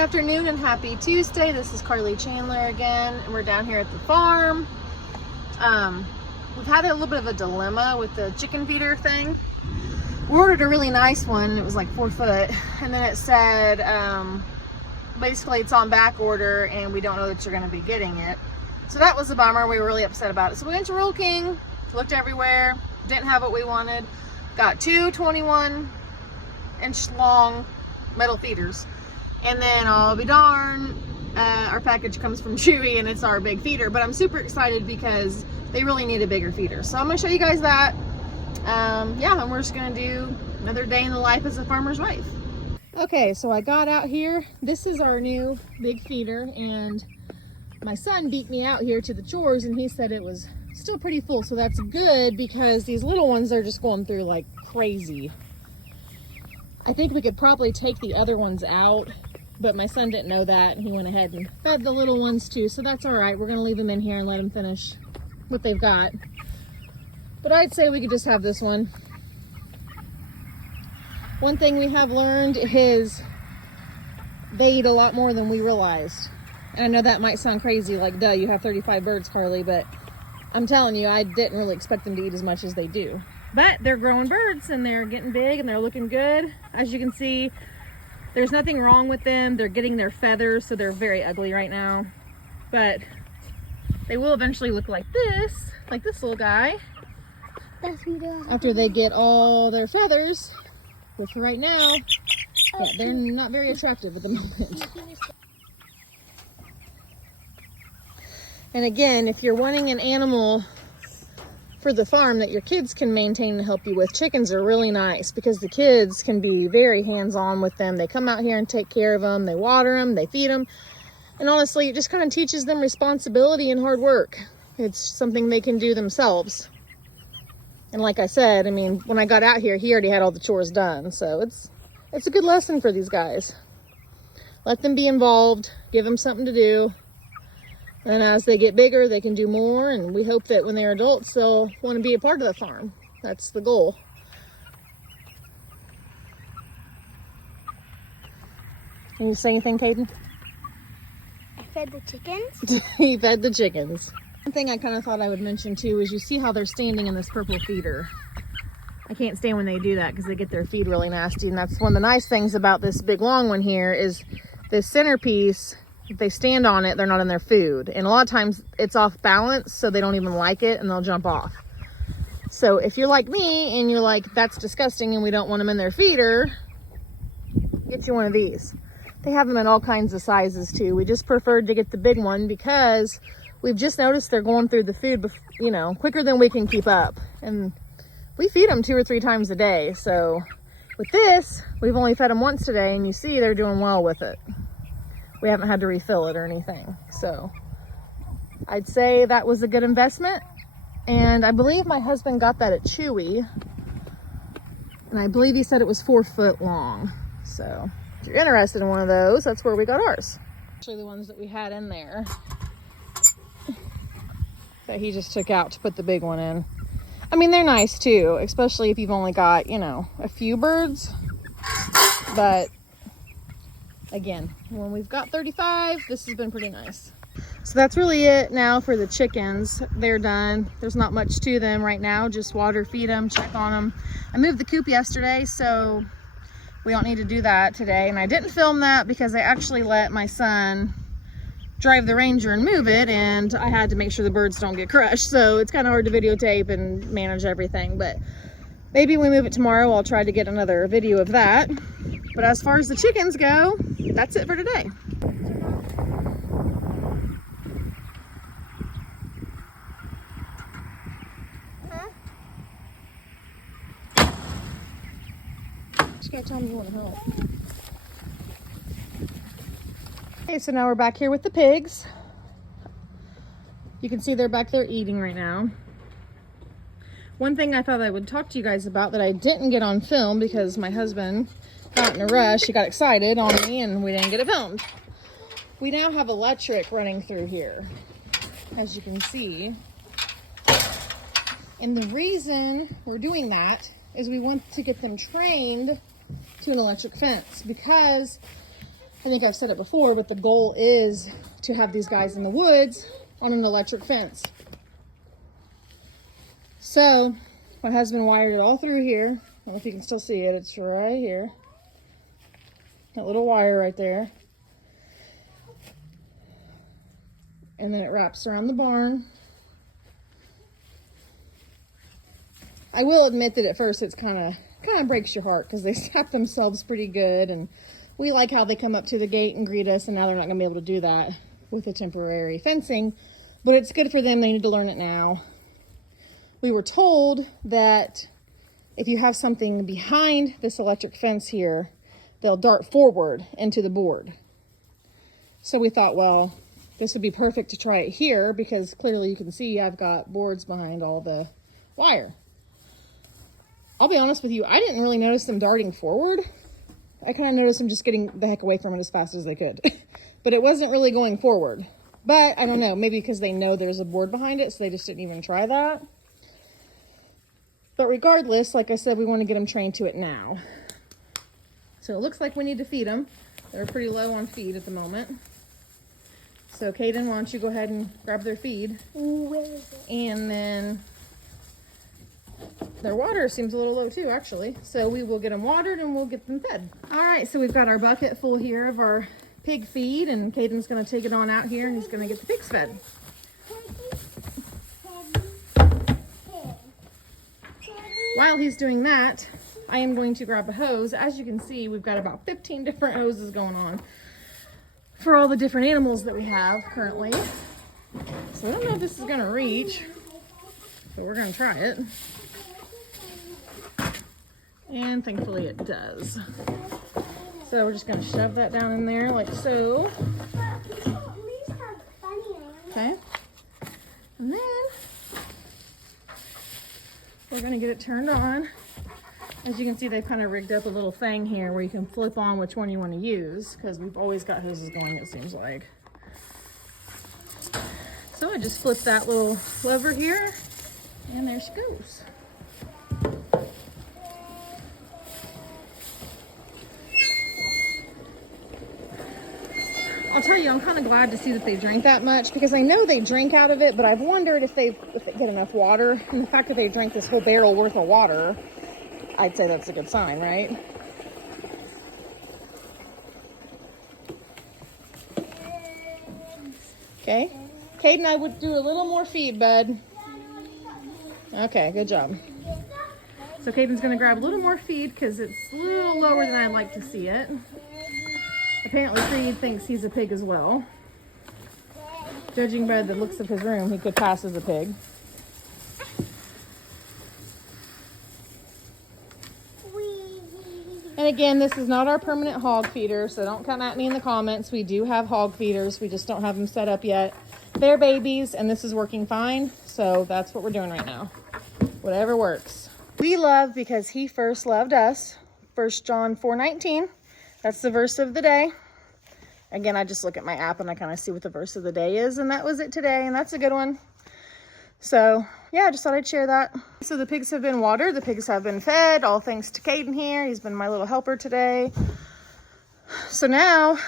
afternoon and happy Tuesday. This is Carly Chandler again, and we're down here at the farm. We've had a little bit of a dilemma with the chicken feeder thing. We ordered a really nice one. It was like 4 foot, and then it said basically it's on back order and we don't know that you're going to be getting it. So that was a bummer. We were really upset about it. So we went to Rural King, looked everywhere, didn't have what we wanted. Got two 21-inch long metal feeders. And then I'll be darned, our package comes from Chewy and it's our big feeder. But I'm super excited because they really need a bigger feeder. So I'm going to show you guys that. Yeah, and we're just going to do another day in the life as a farmer's wife. Okay, so I got out here. This is our new big feeder, and my son beat me out here to the chores and he said it was still pretty full. So that's good because these little ones are just going through like crazy. I think we could probably take the other ones out, but my son didn't know that and he went ahead and fed the little ones too. So that's all right. We're going to leave them in here and let them finish what they've got. But I'd say we could just have this one. One thing we have learned is they eat a lot more than we realized. And I know that might sound crazy, like, duh, you have 35 birds, Carly, but I'm telling you, I didn't really expect them to eat as much as they do. But they're growing birds and they're getting big and they're looking good. As you can see, there's nothing wrong with them. They're getting their feathers, so they're very ugly right now. But they will eventually look like this little guy. After they get all their feathers, which right now, yeah, they're not very attractive at the moment. And again, if you're wanting an animal for the farm that your kids can maintain and help you with, chickens are really nice because the kids can be very hands-on with them. They come out here and take care of them. They water them, they feed them. And honestly, it just kind of teaches them responsibility and hard work. It's something they can do themselves. And like I said, I mean, when I got out here, he already had all the chores done. So it's a good lesson for these guys. Let them be involved, give them something to do. And as they get bigger, they can do more. And we hope that when they're adults, they'll want to be a part of the farm. That's the goal. Can you say anything, Caden? I fed the chickens. He fed the chickens. One thing I kind of thought I would mention too is you see how they're standing in this purple feeder. I can't stand when they do that because they get their feed really nasty. And that's one of the nice things about this big long one here is this centerpiece. If they stand on it, they're not in their food. And a lot of times it's off balance, so they don't even like it and they'll jump off. So if you're like me and you're like, that's disgusting and we don't want them in their feeder, get you one of these. They have them in all kinds of sizes too. We just preferred to get the big one because we've just noticed they're going through the food, you know, quicker than we can keep up. And we feed them 2 or 3 times a day. So with this, we've only fed them once today and you see they're doing well with it. We haven't had to refill it or anything. So I'd say that was a good investment. And I believe my husband got that at Chewy. And I believe he said it was 4 foot long. So if you're interested in one of those, that's where we got ours. Actually the ones that we had in there that he just took out to put the big one in. I mean, they're nice too, especially if you've only got, you know, a few birds. But again, when we've got 35, this has been pretty nice. So that's really it now for the chickens. They're done. There's not much to them right now. Just water, feed them, check on them. I moved the coop yesterday, so we don't need to do that today. And I didn't film that because I actually let my son drive the Ranger and move it, and I had to make sure the birds don't get crushed. So it's kind of hard to videotape and manage everything, but maybe when we move it tomorrow, I'll try to get another video of that. But as far as the chickens go, that's it for today. Just gotta tell me you want to help. Okay, so now we're back here with the pigs. You can see they're back there eating right now. One thing I thought I would talk to you guys about that I didn't get on film because my husband got in a rush. He got excited on me and we didn't get it filmed. We now have electric running through here, as you can see. And the reason we're doing that is we want to get them trained to an electric fence, because I think I've said it before, but the goal is to have these guys in the woods on an electric fence. So my husband wired it all through here. I don't know if you can still see it. It's right here. That little wire right there. And then it wraps around the barn. I will admit that at first it's kind of breaks your heart because they sap themselves pretty good, and we like how they come up to the gate and greet us, and now they're not going to be able to do that with the temporary fencing, but it's good for them. They need to learn it now. We were told that if you have something behind this electric fence here, they'll dart forward into the board. So we thought, well, this would be perfect to try it here because clearly you can see I've got boards behind all the wire. I'll be honest with you, I didn't really notice them darting forward. I kind of noticed them just getting the heck away from it as fast as they could. But it wasn't really going forward. But I don't know, maybe because they know there's a board behind it, so they just didn't even try that. But regardless, like I said, we want to get them trained to it now. So it looks like we need to feed them. They're pretty low on feed at the moment. So Caden, why don't you go ahead and grab their feed. Where is it? And then their water seems a little low too, actually. So we will get them watered and we'll get them fed. All right, so we've got our bucket full here of our pig feed, and Caden's gonna take it on out here and he's gonna get the pigs fed. While he's doing that, I am going to grab a hose. As you can see, we've got about 15 different hoses going on for all the different animals that we have currently. So I don't know if this is gonna reach, but we're gonna try it. And thankfully it does. So we're just gonna shove that down in there like so. Okay. And then we're gonna get it turned on. As you can see, they've kind of rigged up a little thing here where you can flip on which one you want to use, because we've always got hoses going, it seems like. So I just flip that little lever here, and there she goes. I'll tell you, I'm kind of glad to see that they drank that much, because I know they drink out of it, but I've wondered if they get enough water. And the fact that they drank this whole barrel worth of water, I'd say that's a good sign, right? Okay. Caden, I would do a little more feed, bud. Okay, good job. So Caden's gonna grab a little more feed because it's a little lower than I'd like to see it. Apparently Creed thinks he's a pig as well. Judging by the looks of his room, he could pass as a pig. And again, this is not our permanent hog feeder, so don't come at me in the comments. We do have hog feeders. We just don't have them set up yet. They're babies, and this is working fine. So that's what we're doing right now. Whatever works. We love because he first loved us. 1 John 4:19. That's the verse of the day. Again, I just look at my app and I kind of see what the verse of the day is, and that was it today, and that's a good one. So yeah, I just thought I'd share that. So the pigs have been watered, the pigs have been fed, all thanks to Caden here. He's been my little helper today. So now,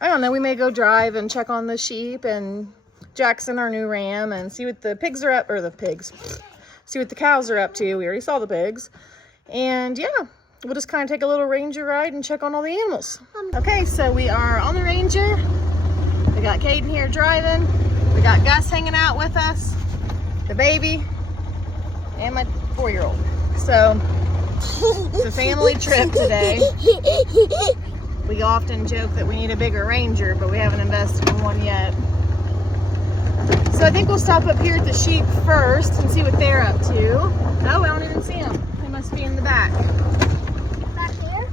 I don't know, we may go drive and check on the sheep and Jackson, our new ram, and see what the pigs are up, or the pigs, see what the cows are up to. We already saw the pigs. And yeah, we'll just kind of take a little Ranger ride and check on all the animals. Okay, so we are on the Ranger. We got Caden here driving. We got Gus hanging out with us, the baby, and my 4-year-old. So it's a family trip today. We often joke that we need a bigger Ranger, but we haven't invested in one yet. So I think we'll stop up here at the sheep first and see what they're up to. Oh, I don't even see them. They must be in the back. Back here?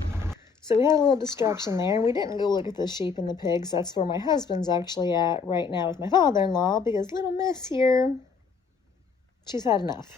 So we had a little distraction there. We didn't go look at the sheep and the pigs. That's where my husband's actually at right now with my father-in-law, because little miss here, she's had enough.